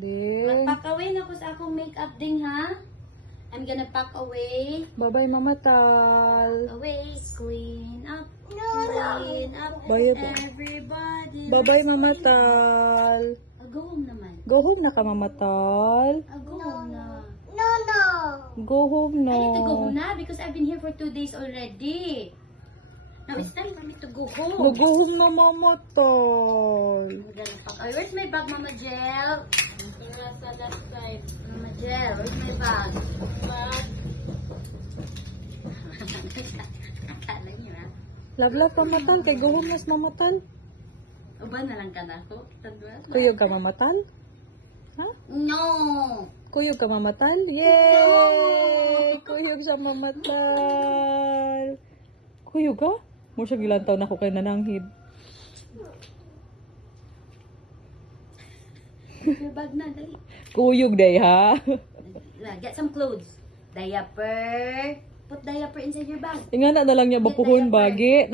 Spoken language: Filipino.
Ding. Mag-pack away na ko sa akong makeup ding, ha? I'm gonna pack away. Bye-bye, Mama Tal. Away, clean up. Clean up. Bye, Everybody. Bye-bye, Mama Tal. Go home naman. Go home na ka, Mama Tal. Go home na. Go home na. I need to go home na because I've been here for 2 days already. Now it's time for me to go home. Go home na, Mama Tal. I'm gonna pack away. Where's my bag, Mama Jel? Sa left side. Mama Jel, where's my bag? Bag. Akala niyo, ha? Love, Mama Tal. Kay go home na, Mama Tal. Uban na lang ka na ako. Tadwa. Kuyog ka, Mama Tal? Ha? No! Kuyog ka, Mama Tal? Yay! Kuyog sa Mama Tal. Kuyog ka? Mo siya gilantaw na ako kay nananghid. Your bag na, dali. Kuyog day, ha? Get some clothes. Diaper. Put diaper inside your bag. Ingana na lang niya bapuhon bagi.